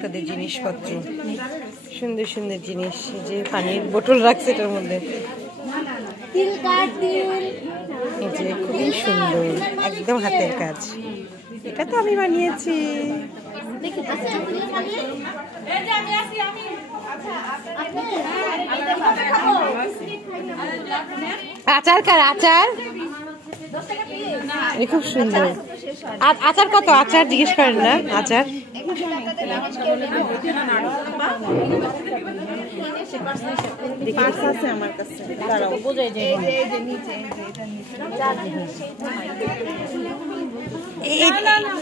তাদের জিনিসপত্র সুন্দর সুন্দর জিনিস, যে পানির বোতল রাখছে এটার মধ্যে, এই যে খুবই সুন্দর, একদম হাতের কাজ। এটা তো আমি বানিয়েছি। আচার কার আচার, খুব সুন্দর। আচার কত? আচার জিজ্ঞেস করেন না? আচার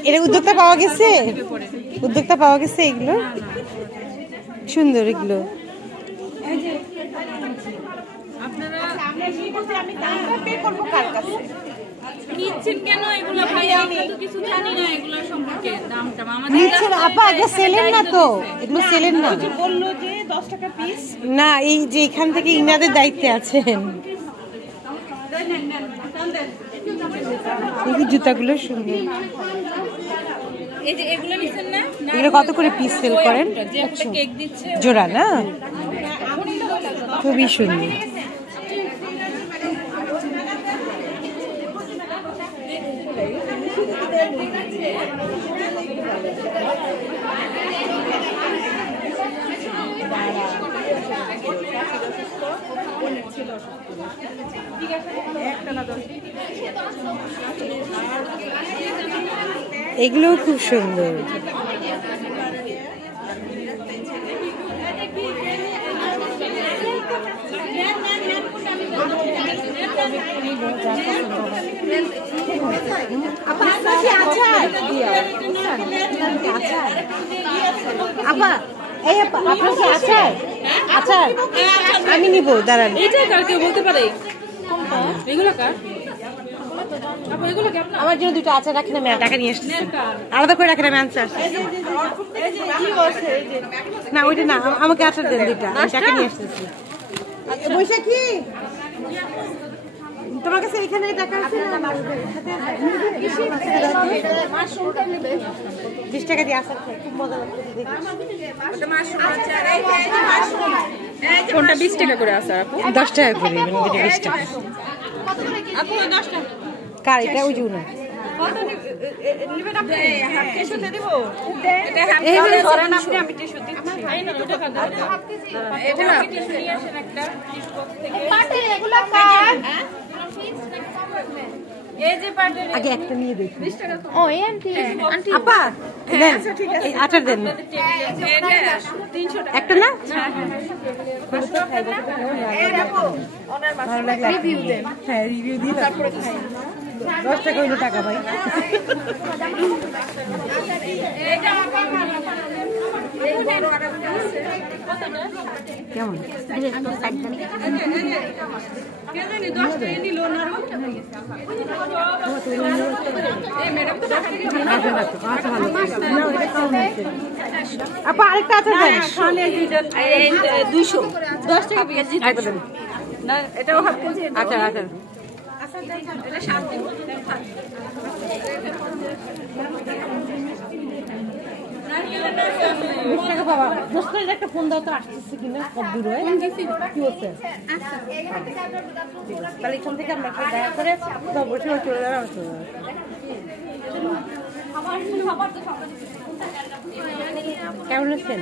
এটা উদ্যোক্তা পাওয়া গেছে, উদ্যোক্তা পাওয়া গেছে। এগুলো সুন্দর, এগুলো না, এই যে এখান থেকে ইনাদের দায়িত্বে আছেন। এই জুতাগুলো সুন্দর। এগুলো কত করে পিস সেল করেন? জোড়া না? খুবই সুন্দর। এগুলো খুব সুন্দর। আপা আমি নিবো, দাঁড়ান। বলতে পারে আমার জন্য দুটো আচার রাখেন, আমি টাকা নিয়ে আসছি, আলাদা করে রাখেন, আমি আনসার না, ওইটা না, আমাকে আচার দেন দুইটা, আমি টাকা নিয়ে আসতেছি। বৈশাখী, তোমার কাছে এখানে টাকা আছে না? 20 টাকা দিয়ে আচার খাই, খুব মজা লাগছে। কোনটা 20 টাকা করে আচার? 10 টাকা করে, 20 টাকা। কার এটা? ওই জুনা আগে একটা নিয়ে দেখি। আপা আচার দেন একটা না? ভালো লাগলে হ্যাঁ রিভিউ দিয়ে তারপরে 10 টাকা হইলো টাকা ভাই। কেমন আপা? আরেকটা আছে 200 10 টাকা পেয়েছি। এটাও হাফ কেজি। আচ্ছা আচ্ছা, একটা ফোন দাও তো, আসতেছে কিনা, কত দূর হয়, কি হচ্ছে? তাহলে এখান থেকে আমরা দেখা করে অবশ্যই চলে যাবে। কেমন আছেন?